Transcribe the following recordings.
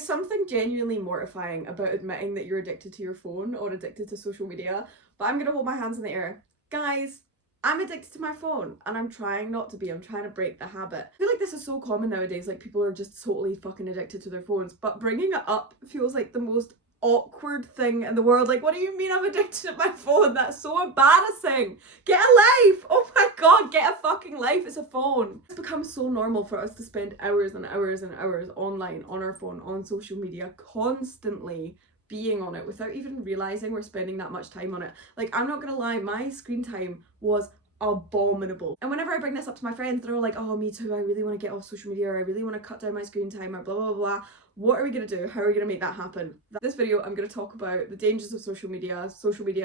is something genuinely mortifying about admitting that you're addicted to your phone or addicted to social media, but I'm gonna hold my hands in the air. Guys, I'm addicted to my phone and I'm trying not to be. I'm trying to break the habit. I feel like this is so common nowadays, like people are just totally fucking addicted to their phones, but bringing it up feels like the most awkward thing in the world. Like, what do you mean I'm addicted to my phone? That's so embarrassing. Get a life. Oh my god, get a fucking life. It's a phone. It's become so normal for us to spend hours and hours and hours online, on our phone, on social media, constantly being on it without even realizing we're spending that much time on it. Like, I'm not gonna lie, my screen time was abominable. And whenever I bring this up to my friends, they're all like, oh, me too, I really want to get off social media, or I really want to cut down my screen time, or blah blah blah. What are we going to do? How are we going to make that happen? This video, I'm going to talk about the dangers of social media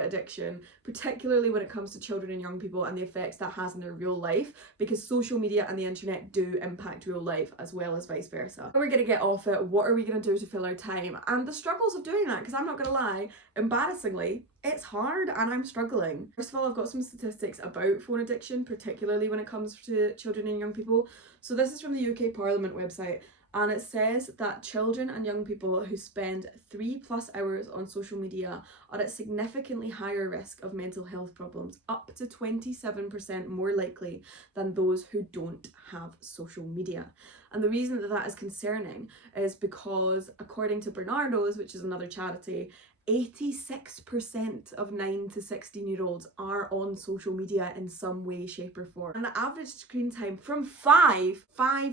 addiction, particularly when it comes to children and young people and the effects that has in their real life, because social media and the internet do impact real life as well as vice versa. How are we going to get off it? What are we going to do to fill our time? And the struggles of doing that, because I'm not going to lie, embarrassingly, it's hard and I'm struggling. First of all, I've got some statistics about phone addiction, particularly when it comes to children and young people. So this is from the UK Parliament website. And it says that children and young people who spend 3+ hours on social media are at significantly higher risk of mental health problems, up to 27% more likely than those who don't have social media. And the reason that that is concerning is because, according to Barnardo's, which is another charity, 86% of 9 to 16-year-olds are on social media in some way, shape or form. And the average screen time from 5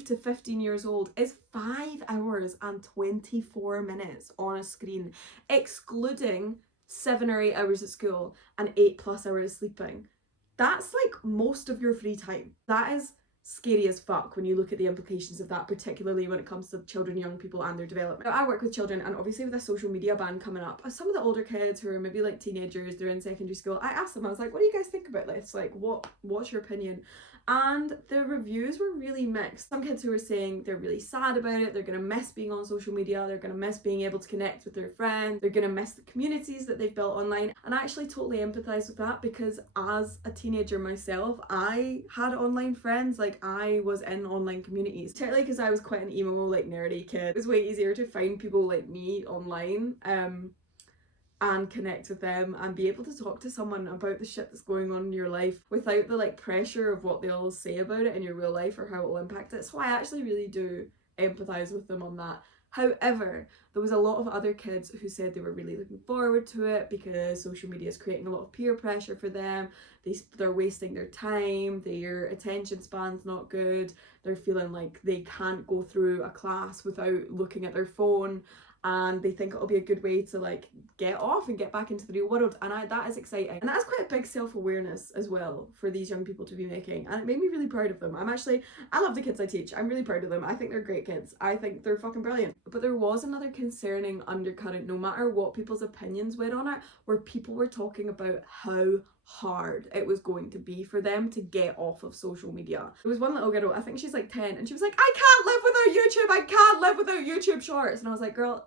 to 15 years old is 5 hours and 24 minutes on a screen, excluding 7 or 8 hours at school and 8+ hours sleeping. That's like most of your free time. That is scary as fuck when you look at the implications of that, particularly when it comes to children, young people and their development. Now, I work with children, and obviously with a social media ban coming up, some of the older kids who are maybe like teenagers, they're in secondary school, I asked them, I was like, what do you guys think about this? Like, what's your opinion? And the reviews were really mixed. Some kids who were saying they're really sad about it, they're gonna miss being on social media, they're gonna miss being able to connect with their friends, they're gonna miss the communities that they've built online. And I actually totally empathize with that, because as a teenager myself, I had online friends. Like, I was in online communities, particularly because I was quite an emo, like nerdy kid. It was way easier to find people like me online and connect with them and be able to talk to someone about the shit that's going on in your life without the like pressure of what they'll say about it in your real life or how it will impact it. So I actually really do empathize with them on that. However, there was a lot of other kids who said they were really looking forward to it because social media is creating a lot of peer pressure for them. They're wasting their time, their attention span's not good, they're feeling like they can't go through a class without looking at their phone, and they think it'll be a good way to like get off and get back into the real world. And that is exciting, and that's quite a big self-awareness as well for these young people to be making, and it made me really proud of them. I love the kids I teach. I'm really proud of them. I think they're great kids. I think they're fucking brilliant. But there was another concerning undercurrent, no matter what people's opinions were on it, where people were talking about how hard it was going to be for them to get off of social media. There was one little girl, I think she's like 10, and she was like, I can't live without YouTube, I can't live without YouTube Shorts. And I was like, girl,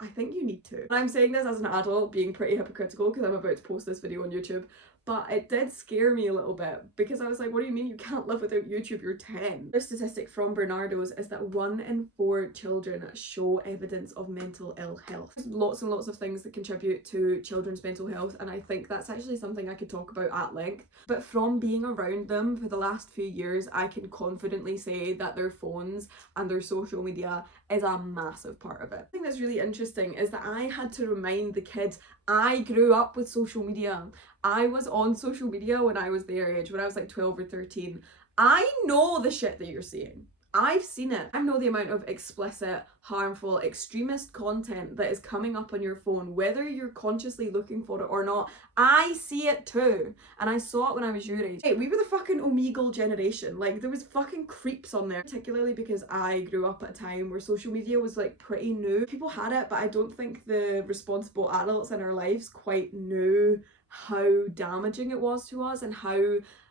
I think you need to. And I'm saying this as an adult, being pretty hypocritical because I'm about to post this video on YouTube, but it did scare me a little bit, because I was like, what do you mean you can't live without YouTube? You're 10. The statistic from Barnardo's is that 1 in 4 children show evidence of mental ill health. There's lots and lots of things that contribute to children's mental health, and I think that's actually something I could talk about at length. But from being around them for the last few years, I can confidently say that their phones and their social media is a massive part of it. The thing that's really interesting is that I had to remind the kids I grew up with social media. I was on social media when I was their age, when I was like 12 or 13. I know the shit that you're seeing. I've seen it. I know the amount of explicit, harmful, extremist content that is coming up on your phone, whether you're consciously looking for it or not. I see it too. And I saw it when I was your age. Hey, we were the fucking Omegle generation. Like, there was fucking creeps on there, particularly because I grew up at a time where social media was like pretty new. People had it, but I don't think the responsible adults in our lives quite knew how damaging it was to us and how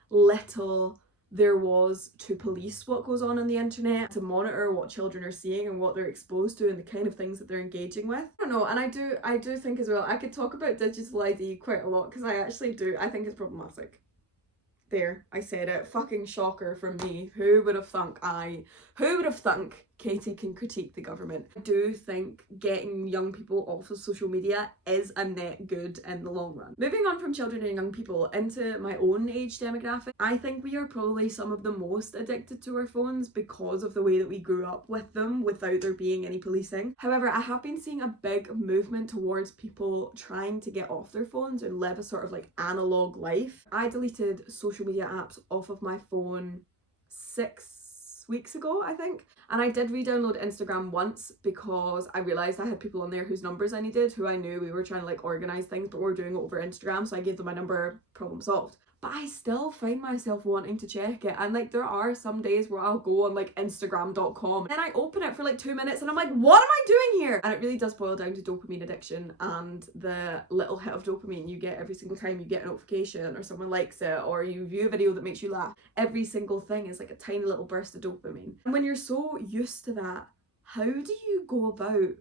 little there was to police what goes on the internet, to monitor what children are seeing and what they're exposed to and the kind of things that they're engaging with. I don't know, and I do think as well, I could talk about digital ID quite a lot, because I think it's problematic. There, I said it. Fucking shocker from me. Who would have thunk Katie can critique the government. I do think getting young people off of social media is a net good in the long run. Moving on from children and young people into my own age demographic, I think we are probably some of the most addicted to our phones because of the way that we grew up with them without there being any policing. However, I have been seeing a big movement towards people trying to get off their phones and live a sort of like analog life. I deleted social media apps off of my phone 6 weeks ago, I think. And I did re-download Instagram once because I realised I had people on there whose numbers I needed, who I knew we were trying to like organise things, but we were doing it over Instagram, so I gave them my number, problem solved. But I still find myself wanting to check it, and like there are some days where I'll go on like Instagram.com and I open it for like 2 minutes and I'm like, what am I doing here? And it really does boil down to dopamine addiction and the little hit of dopamine you get every single time you get a notification or someone likes it or you view a video that makes you laugh. Every single thing is like a tiny little burst of dopamine. And when you're so used to that, how do you go about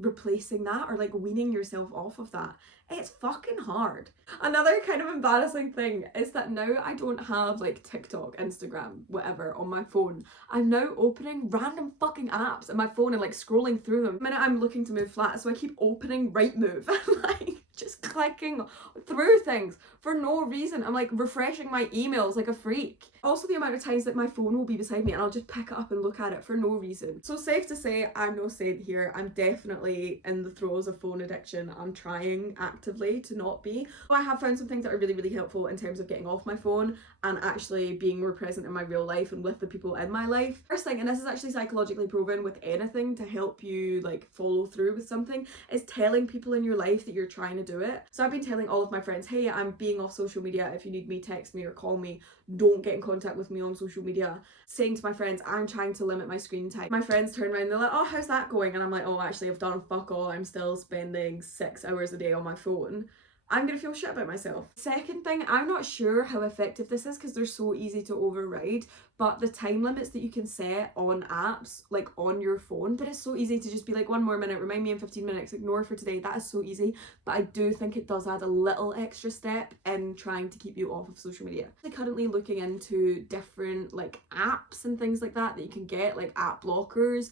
replacing that or like weaning yourself off of that? It's fucking hard. Another kind of embarrassing thing is that now I don't have like TikTok, Instagram, whatever on my phone. I'm now opening random fucking apps on my phone and like scrolling through them. The minute I'm looking to move flat, so I keep opening Rightmove and like just clicking through things for no reason. I'm like refreshing my emails like a freak. Also the amount of times that my phone will be beside me and I'll just pick it up and look at it for no reason. So safe to say, I'm no saint here. I'm definitely in the throes of phone addiction. I'm trying actively to not be. I have found some things that are really, really helpful in terms of getting off my phone and actually being more present in my real life and with the people in my life. First thing, and this is actually psychologically proven with anything to help you like follow through with something, is telling people in your life that you're trying to do it. So I've been telling all of my friends, hey, I'm being off social media. If you need me, text me or call me. Don't get in contact with me on social media. Saying to my friends, I'm trying to limit my screen time. My friends turn around and they're like, oh, how's that going? And I'm like, oh, actually I've done fuck all. I'm still spending 6 hours a day on my phone. I'm gonna feel shit about myself. Second thing, I'm not sure how effective this is because they're so easy to override, but the time limits that you can set on apps, like on your phone, that is so easy to just be like, 1 more minute, remind me in 15 minutes, ignore for today. That is so easy, but I do think it does add a little extra step in trying to keep you off of social media. I'm currently looking into different like apps and things like that you can get, like app blockers,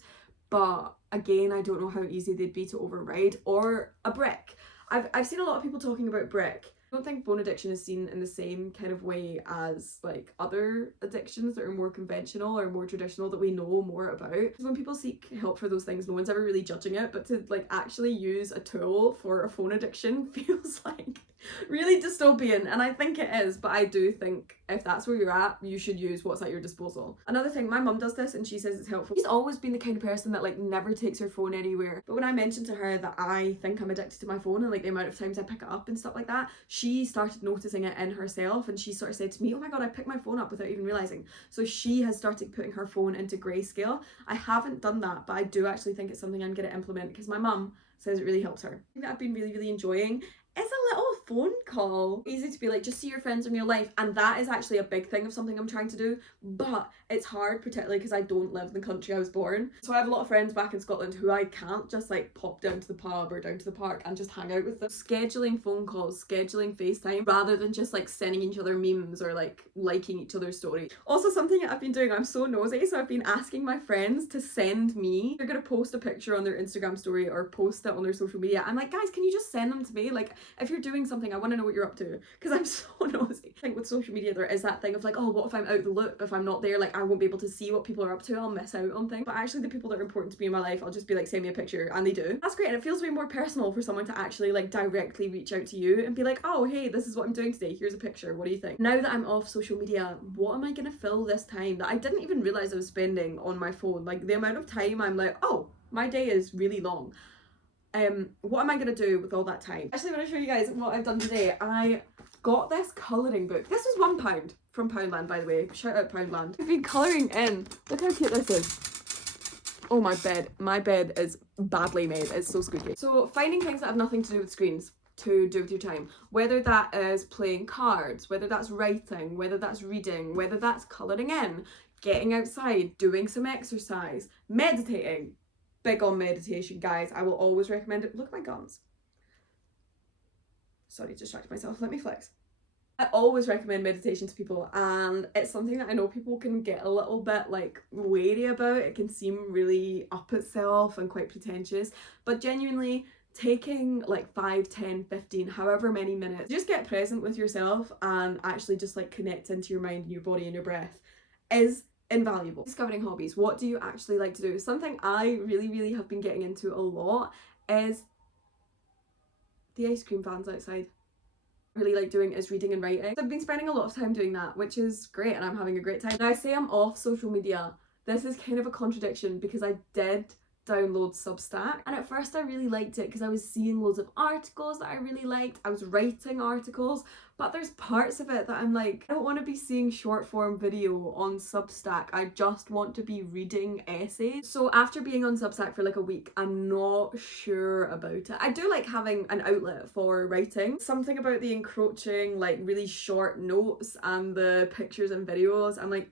but again, I don't know how easy they'd be to override, or a brick. I've seen a lot of people talking about brick. I don't think phone addiction is seen in the same kind of way as like other addictions that are more conventional or more traditional that we know more about. Because when people seek help for those things, no one's ever really judging it, but to like actually use a tool for a phone addiction feels like really dystopian, and I think it is, but I do think if that's where you're at, you should use what's at your disposal. Another thing, my mum does this and she says it's helpful. She's always been the kind of person that like never takes her phone anywhere, but when I mentioned to her that I think I'm addicted to my phone and like the amount of times I pick it up and stuff like that, she started noticing it in herself and she sort of said to me, oh my god, I picked my phone up without even realising. So she has started putting her phone into grayscale. I haven't done that, but I do actually think it's something I'm going to implement because my mum says it really helps her. The thing that I've been really, really enjoying is a little phone call. Easy to be like, just see your friends in real life, and that is actually a big thing of something I'm trying to do, but it's hard, particularly because I don't live in the country I was born. So I have a lot of friends back in Scotland who I can't just like pop down to the pub or down to the park and just hang out with them. Scheduling phone calls, scheduling FaceTime, rather than just like sending each other memes or like liking each other's stories. Also something that I've been doing, I'm so nosy, so I've been asking my friends to send me, they're gonna post a picture on their Instagram story or post it on their social media. I'm like, guys, can you just send them to me? Like, if you're doing something, I want to know what you're up to, because I'm so nosy. I think with social media there is that thing of like, oh, what if I'm out the loop? If I'm not there, like I won't be able to see what people are up to, I'll miss out on things. But actually the people that are important to me in my life, I'll just be like, send me a picture, and they do. That's great, and it feels way more personal for someone to actually like directly reach out to you and be like, oh hey, this is what I'm doing today, here's a picture, what do you think? Now that I'm off social media, what am I gonna fill this time that I didn't even realise I was spending on my phone? Like the amount of time I'm like, oh, my day is really long. What am I gonna do with all that time? Actually, I'm gonna show you guys what I've done today. I got this colouring book. This is £1 from Poundland, by the way. Shout out Poundland. I've been colouring in. Look how cute this is. Oh, my bed. My bed is badly made. It's so squeaky. So finding things that have nothing to do with screens to do with your time, whether that is playing cards, whether that's writing, whether that's reading, whether that's colouring in, getting outside, doing some exercise, meditating. Big on meditation, guys. I will always recommend it. Look at my guns. Sorry, distracted myself. Let me flex. I always recommend meditation to people, and it's something that I know people can get a little bit like wary about. It can seem really up itself and quite pretentious, but genuinely taking like 5, 10, 15, however many minutes, just get present with yourself and actually just like connect into your mind and your body and your breath is invaluable. Discovering hobbies. What do you actually like to do? Something I really have been getting into a lot is the ice cream fans outside. Really like doing is reading and writing. So I've been spending a lot of time doing that, which is great, and I'm having a great time. Now I say I'm off social media. This is kind of a contradiction because I did download Substack, and at first I really liked it because I was seeing loads of articles that I really liked. I was writing articles, but there's parts of it that I'm like, I don't want to be seeing short form video on Substack. I just want to be reading essays. So after being on Substack for like a week, I'm not sure about it. I do like having an outlet for writing. Something about the encroaching like really short notes and the pictures and videos, I'm like,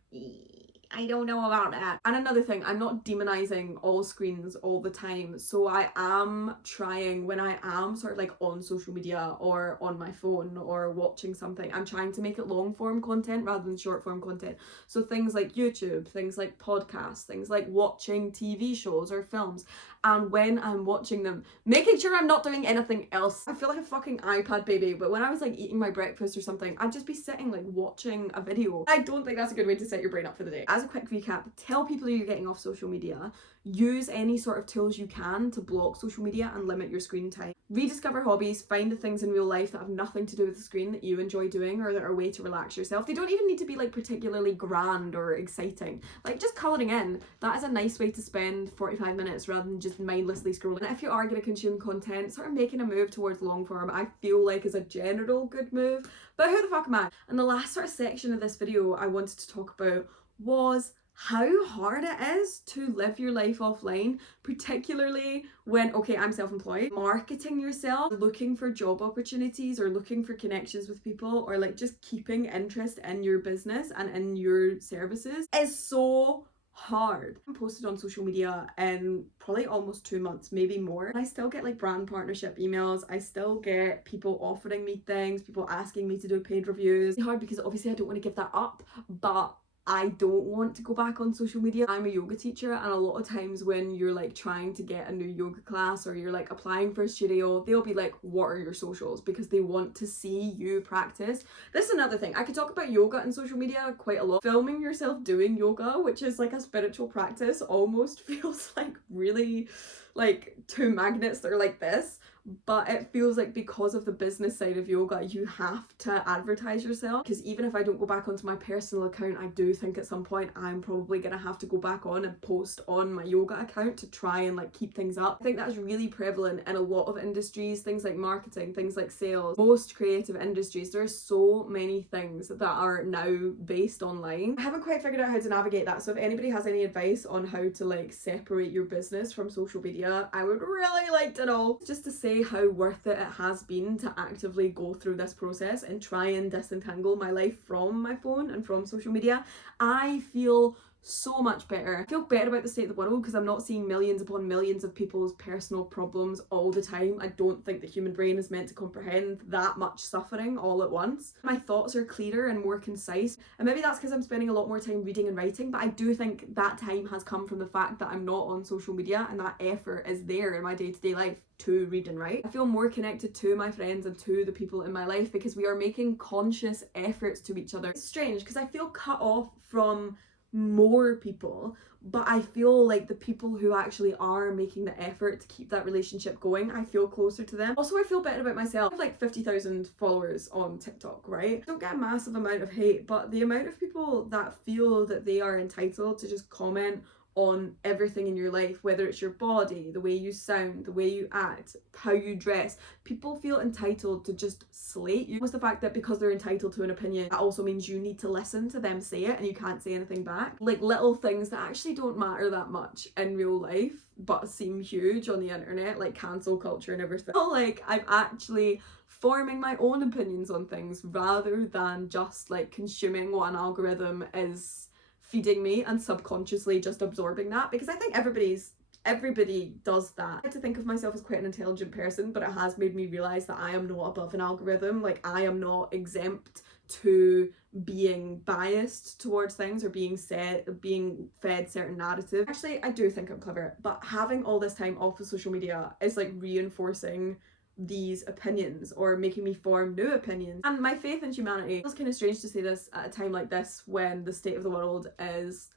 I don't know about that. And another thing, I'm not demonizing all screens all the time. So I am trying, when I am sort of like on social media or on my phone or watching something, I'm trying to make it long form content rather than short form content. So things like YouTube, things like podcasts, things like watching TV shows or films. And when I'm watching them, making sure I'm not doing anything else. I feel like a fucking iPad baby, but when I was like eating my breakfast or something, I'd just be sitting like watching a video. I don't think that's a good way to set your brain up for the day. As a quick recap, tell people you're getting off social media. Use any sort of tools you can to block social media and limit your screen time. Rediscover hobbies, find the things in real life that have nothing to do with the screen that you enjoy doing or that are a way to relax yourself. They don't even need to be like particularly grand or exciting. Like just colouring in, that is a nice way to spend 45 minutes rather than just mindlessly scrolling. And if you are going to consume content, sort of making a move towards long form, I feel like is a general good move. But who the fuck am I? And the last sort of section of this video I wanted to talk about was how hard it is to live your life offline, particularly when, okay, I'm self-employed. Marketing yourself, looking for job opportunities or looking for connections with people or like just keeping interest in your business and in your services is so hard. I'm posted on social media in probably almost 2 months, maybe more. And I still get like brand partnership emails. I still get people offering me things, people asking me to do paid reviews. It's hard because obviously I don't want to give that up, but I don't want to go back on social media. I'm a yoga teacher, and a lot of times when you're like trying to get a new yoga class or you're like applying for a studio, they'll be like, what are your socials? Because they want to see you practice. This is another thing. I could talk about yoga and social media quite a lot. Filming yourself doing yoga, which is like a spiritual practice, almost feels like really like two magnets that are like this. But it feels like because of the business side of yoga, you have to advertise yourself. Because even if I don't go back onto my personal account, I do think at some point I'm probably gonna have to go back on and post on my yoga account to try and like keep things up. I think that's really prevalent in a lot of industries, things like marketing, things like sales, most creative industries. There are so many things that are now based online. I haven't quite figured out how to navigate that. So if anybody has any advice on how to like separate your business from social media, I would really like to know. Just to say how worth it has been to actively go through this process and try and disentangle my life from my phone and from social media. I feel so much better. I feel better about the state of the world because I'm not seeing millions upon millions of people's personal problems all the time. I don't think the human brain is meant to comprehend that much suffering all at once. My thoughts are clearer and more concise, and maybe that's because I'm spending a lot more time reading and writing, but I do think that time has come from the fact that I'm not on social media and that effort is there in my day-to-day life to read and write. I feel more connected to my friends and to the people in my life because we are making conscious efforts to each other. It's strange because I feel cut off from more people, but I feel like the people who actually are making the effort to keep that relationship going, I feel closer to them. Also, I feel better about myself. I have like 50,000 followers on TikTok, right? I don't get a massive amount of hate, but the amount of people that feel that they are entitled to just comment on everything in your life, whether it's your body, the way you sound, the way you act, how you dress, people feel entitled to just slate you. It's the fact that because they're entitled to an opinion, that also means you need to listen to them say it and you can't say anything back. Like little things that actually don't matter that much in real life but seem huge on the internet, like cancel culture and everything. So like I'm actually forming my own opinions on things rather than just like consuming what an algorithm is feeding me and subconsciously just absorbing that, because I think everybody's Everybody does that. I like to think of myself as quite an intelligent person, but it has made me realise that I am not above an algorithm. Like, I am not exempt to being biased towards things or being fed certain narratives. Actually, I do think I'm clever, but having all this time off of social media is like reinforcing these opinions or making me form new opinions. And my faith in humanity, it feels kind of strange to say this at a time like this when the state of the world is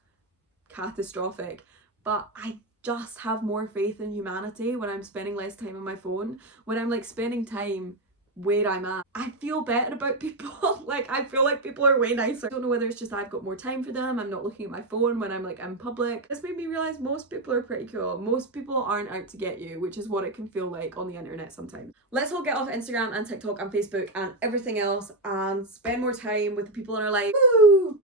catastrophic, but I just have more faith in humanity when I'm spending less time on my phone, when I'm like spending time where I'm at. I feel better about people. Like, I feel like people are way nicer. I don't know whether it's just I've got more time for them, I'm not looking at my phone when I'm like in public. This made me realise most people are pretty cool. Most people aren't out to get you, which is what it can feel like on the internet sometimes. Let's all get off Instagram and TikTok and Facebook and everything else and spend more time with the people in our life. Woo!